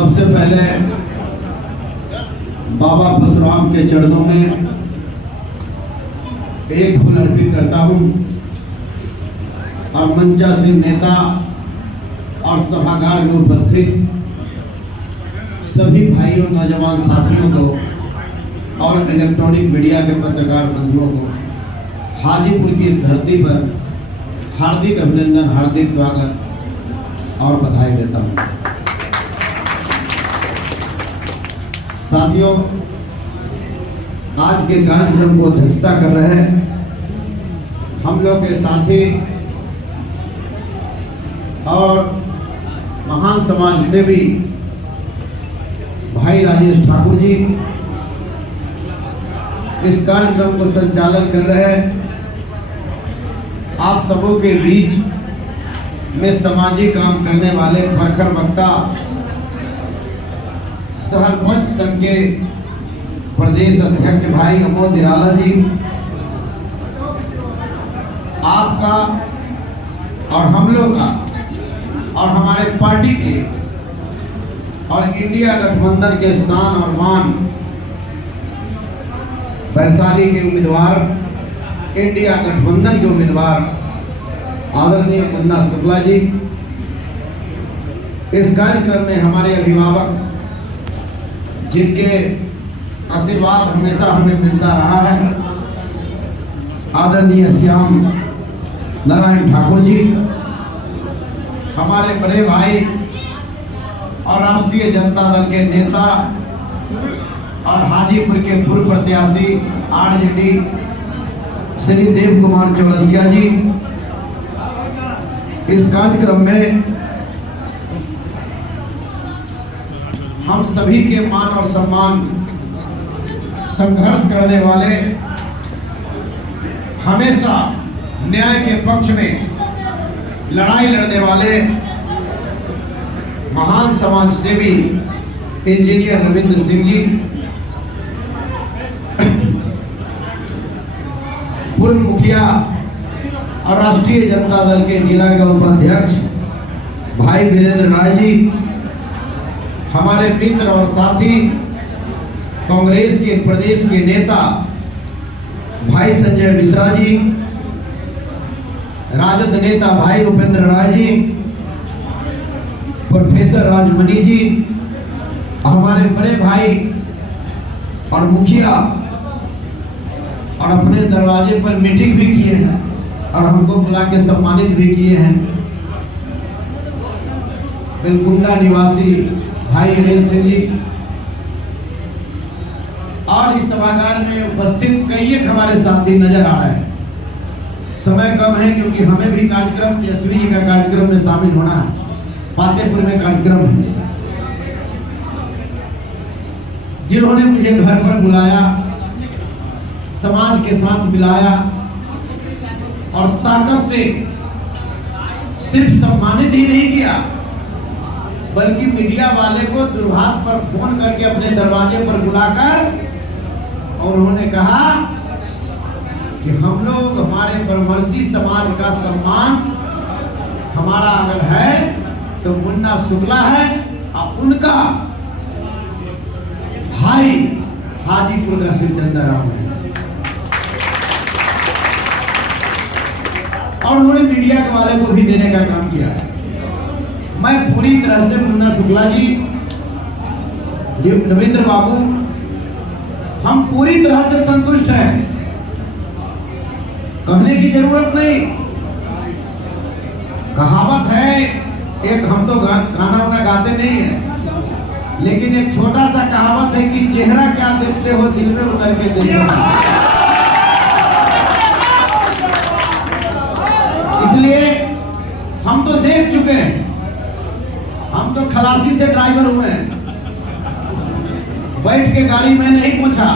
सबसे पहले बाबा परशुराम के चरणों में एक फूल अर्पित करता हूं और मंचासीन नेता और सभागार में उपस्थित सभी भाइयों नौजवान साथियों को और इलेक्ट्रॉनिक मीडिया के पत्रकार बंधुओं को हाजीपुर की इस धरती पर हार्दिक अभिनंदन, हार्दिक स्वागत और बधाई देता हूं। साथियों, आज के कार्यक्रम को अध्यक्षता कर रहे हैं हम लोग के साथी और महान समाज सेवी भाई राजेश ठाकुर जी इस कार्यक्रम को संचालन कर रहे हैं। आप सबों के बीच में सामाजिक काम करने वाले प्रखर वक्ता सहलमंच संघ के प्रदेश अध्यक्ष भाई अमोद निराला जी, आपका और हम लोग का और हमारे पार्टी के और इंडिया गठबंधन के शान और मान वैशाली के उम्मीदवार, इंडिया गठबंधन के उम्मीदवार आदरणीय मुन्ना शुक्ला जी, इस कार्यक्रम में हमारे अभिभावक जिनके आशीर्वाद हमेशा हमें मिलता रहा है, आदरणीय श्याम नारायण ठाकुर जी, हमारे बड़े भाई और राष्ट्रीय जनता दल के नेता और हाजीपुर के पूर्व प्रत्याशी आरजेडी श्री देव कुमार चौरसिया जी, इस कार्यक्रम में हम सभी के मान और सम्मान, संघर्ष करने वाले, हमेशा न्याय के पक्ष में लड़ाई लड़ने वाले महान समाज सेवी इंजीनियर रविंद्र सिंह जी, पूर्व मुखिया और राष्ट्रीय जनता दल के जिला के उपाध्यक्ष भाई वीरेंद्र राय जी, हमारे मित्र और साथी कांग्रेस के प्रदेश के नेता भाई संजय मिश्रा जी, राजद नेता भाई उपेंद्र राय जी, प्रोफेसर राजमणि जी, हमारे बड़े भाई और मुखिया और अपने दरवाजे पर मीटिंग भी किए हैं और हमको बुला के सम्मानित भी किए हैं बिलकुंडा निवासी भाई वीरेंद्र सिंह जी, और इस सभागार में उपस्थित कई एक हमारे साथी नजर आ रहे हैं। समय कम है क्योंकि हमें भी कार्यक्रम तेजस्वी जी का कार्यक्रम में शामिल होना है, फतेहपुर में कार्यक्रम है। जिन्होंने मुझे घर पर बुलाया, समाज के साथ मिलाया और ताकत से सिर्फ सम्मानित ही नहीं किया बल्कि मीडिया वाले को दूरभाष पर फोन करके अपने दरवाजे पर बुलाकर और उन्होंने कहा कि हम लोग, हमारे परमर्शी समाज का सम्मान हमारा अगर है तो मुन्ना शुक्ला है और उनका भाई हाजीपुर का शिवचंद्र राम है। और उन्होंने मीडिया के वाले को भी देने का काम किया है। मैं पूरी तरह से मुन्ना शुक्ला जी, रविंद्र बाबू, हम पूरी तरह से संतुष्ट हैं, कहने की जरूरत नहीं। कहावत है एक, हम तो गाना वाना गाते नहीं है, लेकिन एक छोटा सा कहावत है कि चेहरा क्या देखते हो दिल में उतर के देखो। इसलिए हम तो देख चुके हैं, हम तो खलासी से ड्राइवर हुए हैं, बैठ के गाड़ी में नहीं पहुंचा,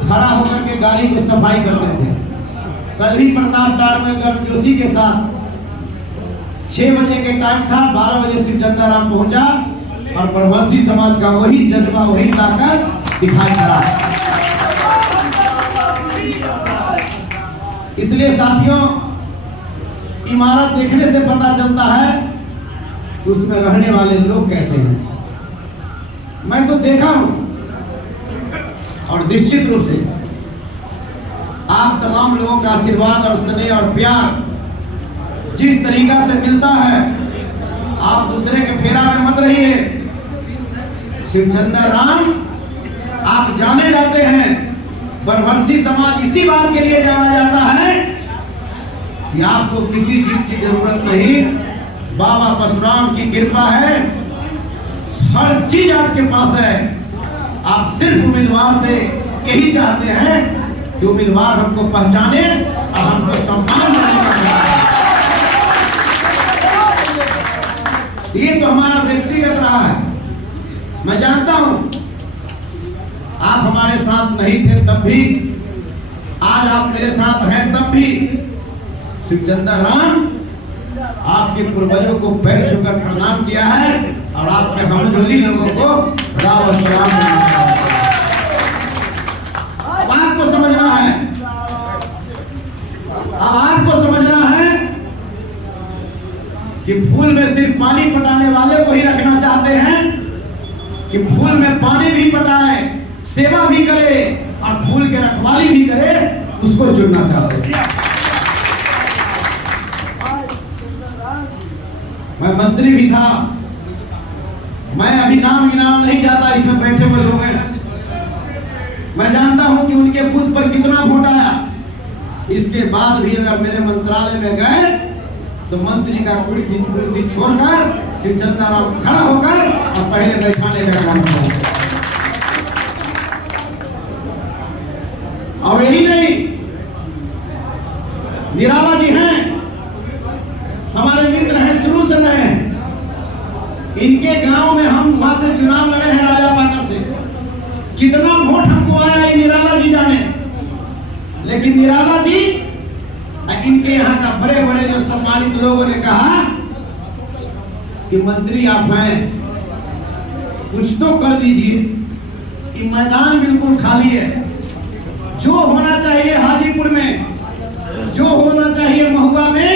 खड़ा होकर के गाड़ी को सफाई करते थे। कल भी प्रतापगढ़ में गर्मजोशी के साथ 6 बजे के टाइम था, 12 बजे शिवचंद्र राम पहुंचा और परमर्शी समाज का वही जज्बा, वही ताकत दिखाई पड़ा। इसलिए साथियों, इमारत देखने से पता चलता है कि उसमें रहने वाले लोग कैसे हैं। मैं तो देखा हूं और निश्चित रूप से आप तमाम लोगों का आशीर्वाद और स्नेह और प्यार जिस तरीका से मिलता है, आप दूसरे के फेरा में मत रहिए। शिवचंद्र राम आप जाने जाते हैं, बनवासी समाज इसी बात के लिए जाना जाता है कि आपको किसी चीज की जरूरत नहीं, बाबा परशुराम की कृपा है, हर चीज आपके पास है। आप सिर्फ उम्मीदवार से यही चाहते हैं कि उम्मीदवार हमको पहचाने और हमको सम्मान देने। ये तो हमारा व्यक्तिगत रहा है। मैं जानता हूं आप हमारे साथ नहीं थे तब भी, आज आप मेरे साथ हैं तब भी। शिवचंद्र राम आपके पूर्वजों को पैर छूकर प्रणाम किया है और आपके हमजोली लोगों को राव सलाम। अब आपको समझना है, अब आपको समझना है कि फूल में सिर्फ पानी पटाने वाले को ही रखना चाहते हैं कि फूल में पानी भी पटाए, सेवा भी करे और फूल के रखवाली भी करे, उसको चुनना चाहते हैं। मैं मंत्री भी था, मैं अभी नाम गिनाना नहीं चाहता, इसमें बैठे हुए लोग हैं। मैं जानता हूं कि उनके बूथ पर कितना वोट आया। इसके बाद भी अगर मेरे मंत्रालय में गए तो मंत्री का कुर्सी छोड़कर शिवचंद्र राम खड़ा होकर और पहले बैठाने का काम किया। और यही नहीं, निराला जी हैं, हमारे मित्र हैं, शुरू से रहे हैं। इनके गांव में हम वहां से चुनाव लड़े हैं राजा पाकर से, कितना वोट हमको आया ये निराला जी जाने। लेकिन निराला जी इनके यहाँ का बड़े बड़े जो सम्मानित लोगों ने कहा कि मंत्री आप हैं, कुछ तो कर दीजिए, ये मैदान बिल्कुल खाली है। जो होना चाहिए हाजीपुर में, जो होना चाहिए महुआ में,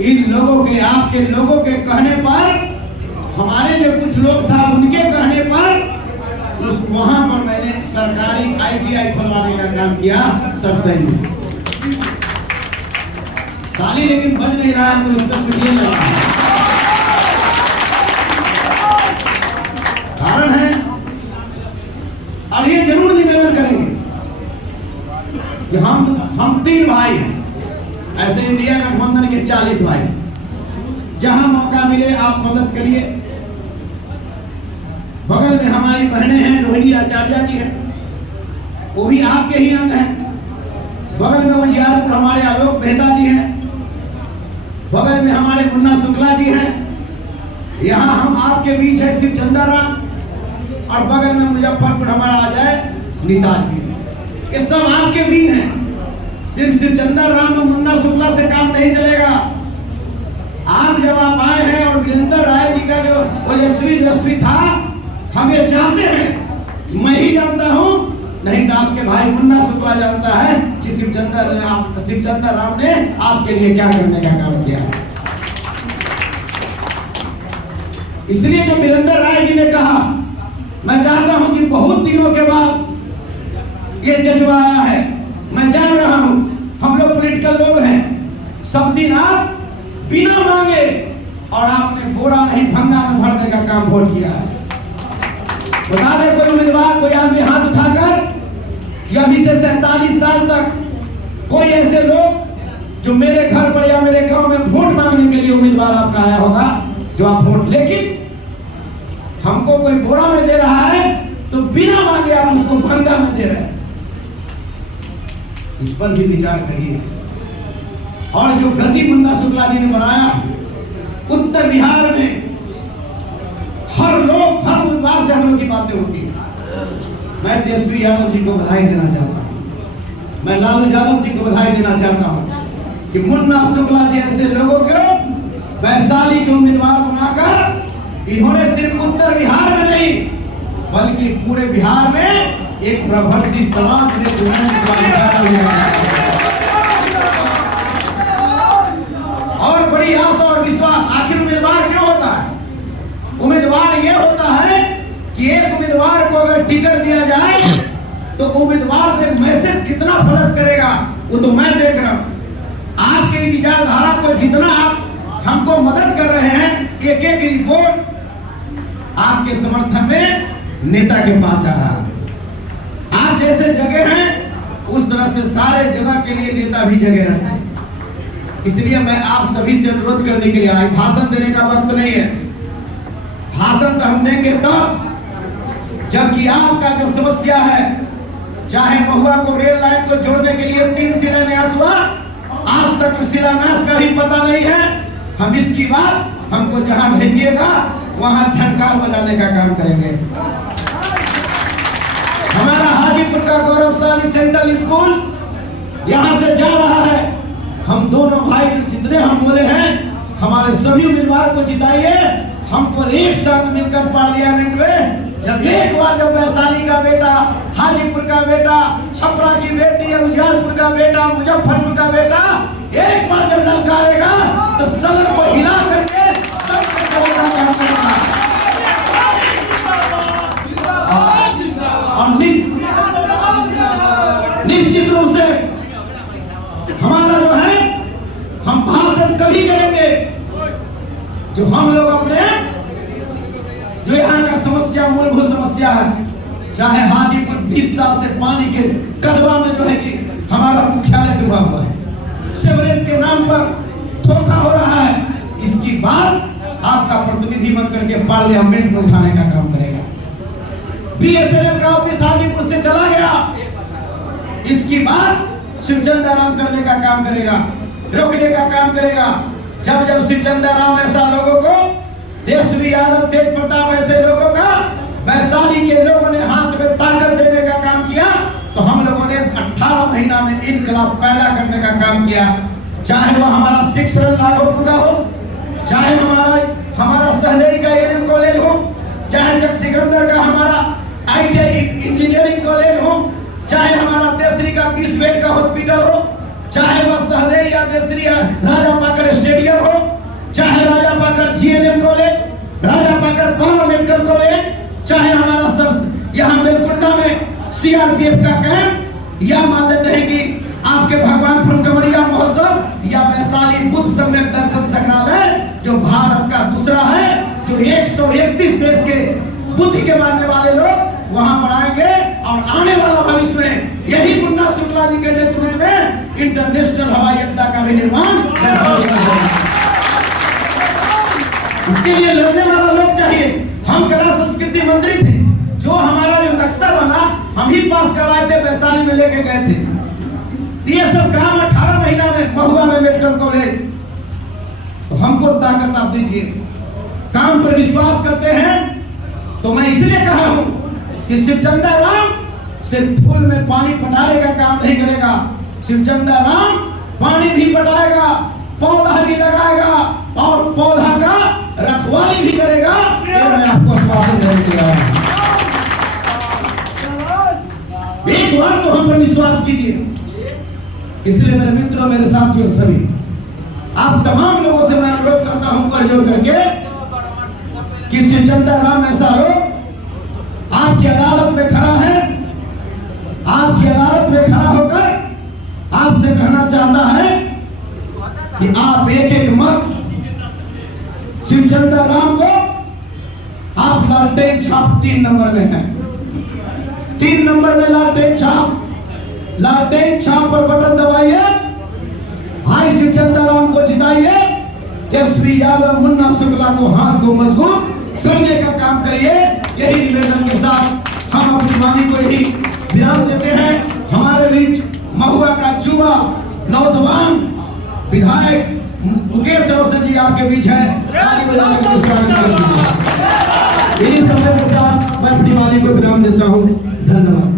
इन लोगों के, आपके लोगों के कहने पर, हमारे जो कुछ लोग था उनके कहने पर, उस वहां पर मैंने सरकारी ITI खुलवाने का काम किया सरसई में। ताली लेकिन बज नहीं रहा है तो इसका कुछ ये लगा कारण है। और ये जरूर निवेदन करेंगे कि हम 3 भाई हैं, ऐसे इंडिया गठबंधन के 40 भाई। जहां मौका मिले आप मदद करिए। बगल में हमारी बहनें हैं, रोहिणी आचार्य जी हैं, वो भी आपके ही अंग हैं। बगल में उजियारपुर हमारे आलोक मेहता जी हैं, बगल में हमारे मुन्ना शुक्ला जी हैं, यहाँ हम आपके बीच है शिवचंद्र राम, और बगल में मुजफ्फरपुर हमारा आ जाए निषाद जी। ये सब आपके बीच हैं। सिर्फ शिवचंद्र राम और मुन्ना शुक्ला से काम नहीं चलेगा। आप जब आप आए हैं और वीरेंद्र राय जी का जो ओजस्वी था, हम ये चाहते हैं, मैं ही जानता हूं, नहीं तो आपके भाई मुन्ना शुक्ला जानता है कि शिवचंद्र राम ने आपके लिए क्या करने का काम किया। इसलिए जो वीरेंद्र राय जी ने कहा, मैं चाहता हूं कि बहुत दिनों के बाद ये जज्बा आया है। मैं जान रहा हूं हम लोग पॉलिटिकल लोग हैं, सब दिन आप बिना मांगे और आपने बोरा नहीं भंगा में भरने का काम वोट किया है। बता दे कोई उम्मीदवार, कोई आदमी हाथ उठाकर कि अभी से 47 साल तक कोई ऐसे लोग जो मेरे घर पर या मेरे गांव में वोट मांगने के लिए उम्मीदवार आपका आया होगा जो आप वोट, लेकिन हमको कोई बोरा में दे रहा है तो बिना मांगे आप उसको भंगा में दे रहे हैं। इस पर भी विचार करिए। और जो गति मुन्ना शुक्ला जी ने बनाया उत्तर बिहार में, हर लोग हर उम्मीदवार से हम लोग की बातें होती है। मैं तेजस्वी यादव जी को बधाई देना चाहता हूँ, मैं लालू यादव जी को बधाई देना चाहता हूँ कि मुन्ना शुक्ला जी ऐसे लोगों को वैशाली के उम्मीदवार बनाकर इन्होंने सिर्फ उत्तर बिहार में नहीं बल्कि पूरे बिहार में एक प्रभर्षी समाज ने और बड़ी आशा और विश्वास। आखिर उम्मीदवार क्या होता है? उम्मीदवार ये होता है टिकट दिया जाए तो उम्मीदवार से मैसेज कितना फ्लश करेगा वो तो मैं देख रहा हूं। आपके विचारधारा को जितना आप हमको मदद कर रहे हैं, एक एक रिपोर्ट आपके समर्थन में नेता के पास जा रहा है। आप जैसे जगह हैं उस तरह से सारे जगह के लिए नेता भी जगह रहते हैं। इसलिए मैं आप सभी से अनुरोध करने के लिए आया, भाषण देने का वक्त नहीं है। भाषण तो हम देंगे तब जबकि आपका जो समस्या है, चाहे महुआ को रेल लाइन को जोड़ने के लिए 3 शिलान्यास हुआ, आज तक शिलान्यास का भी पता नहीं है। हम इसकी बात हमको जहां भेजिएगा वहां झनकार बजाने का काम करेंगे। हमारा हाजीपुर का गौरवशाली सेंट्रल स्कूल यहां से जा रहा है। हम दोनों भाई जितने हम बोले हैं, हमारे सभी उम्मीदवार को जिताइए। हमको एक साथ मिलकर पार्लियामेंट में जब एक बार जब वैशाली का बेटा, हाजीपुर का बेटा, छपरा की बेटी, उजियारपुर का बेटा, मुजफ्फरपुर का बेटा एक बार जब ललकारेगा तो सदन को हिला करके और निश्चित रूप से हमारा जो है, हम भाषण कभी करेंगे जो हम लोग अपने जो यहाँ का समस्या, मूलभूत समस्या है, चाहे हाजीपुर 20 साल से पानी के कदवा में जो है कि हमारा मुख्यालय डूबा हुआ है, सेवरेज के नाम पर धोखा हो रहा है, इसकी बात आपका प्रतिनिधि बनकर के पार्लियामेंट में उठाने का काम करेगा। बीएसएनएल का ऑफिस हाजीपुर से चला गया, इसकी बात शिवचंद्राराम करने का काम करेगा, रोकने का काम करेगा। जब जब शिवचंद्राराम ऐसा लोगों को, तेजस्वी यादव, तेज प्रताप ऐसे लोगों का वैशाली के लोगों ने हाथ में ताकत देने का काम किया, तो हम लोगों ने 18 महीना में इनकलाब पैदा करने का काम किया। चाहे वो हमारा 6 रन लाघोपुर का हो, चाहे हमारा सहदेई का एएनएम कॉलेज हो, चाहे जगसिकंदर का हमारा आईटीआई इंजीनियरिंग कॉलेज हो, चाहे हमारा देसरी का 20 बेड का हॉस्पिटल हो, चाहे वह सहदेई या देसरी राजा पाकर स्टेडियम हो, चाहे राजा पाकर जीएनएम कॉलेज, राजा पाकर पाल मेडिकल कॉलेज, चाहे हमारा सब यहाँ बेलकुंडा में सीआरपीएफ का कैंप, या मान लेते हैं कि आपके भगवानपुर कमरिया महोत्सव, या वैशाली बुद्ध सम्यक दर्शन संग्रहालय जो भारत का दूसरा है, जो 131 देश के बुद्ध के मानने वाले लोग वहां बढ़ाएंगे। और आने वाला भविष्य में यही मुन्ना शुक्ला जी के नेतृत्व में इंटरनेशनल हवाई अड्डा का भी निर्माण इसके लिए लड़ने वाला लोग चाहिए। हम कला संस्कृति मंत्री थे, जो हमारा जो नक्शा बना हम ही पास करवाए थे, वैशाली में लेके गए थे। ये सब काम 18 महीना में महुआ में मेडिकल कॉलेज, तो हमको ताकत आप दीजिए। काम पर विश्वास करते हैं तो मैं इसलिए कहा हूं कि शिवचंद्राराम सिर्फ फूल में पानी पटाने का काम नहीं करेगा, शिवचंद्राराम पानी भी पटाएगा, पौधा भी लगाएगा और पौधा का रखवाली भी करेगा। ये मैं आपको आश्वासन देने के लिए आया। एक बार तो हम पर विश्वास कीजिए। इसलिए मेरे मित्रों, मेरे साथियों, सभी आप तमाम लोगों से मैं अनुरोध करता हूं कर जोड़ करके कि शिवचंद्राराम ऐसा लोग आपकी अदालत में खड़ा है, आपकी अदालत में खड़ा होकर आपसे कहना चाहता है कि आप एक एक मत शिवचंद्राराम को आप लालटेन छाप 3 नंबर में है, 3 नंबर में लालटेन छाप पर बटन दबाइए, भाई शिवचंद्राराम को जिताइए, तेजस्वी यादव, मुन्ना शुक्ला को हाथ को मजबूत करने का काम करिए। यही निवेदन के साथ हम अपनी वाणी को यही विराम देते हैं। हमारे बीच महुआ का युवा नौजवान विधायक मुकेश रोशन जी आपके बीच है। यही समय के साथ मैं अपनी वाणी को विराम देता हूँ। धन्यवाद।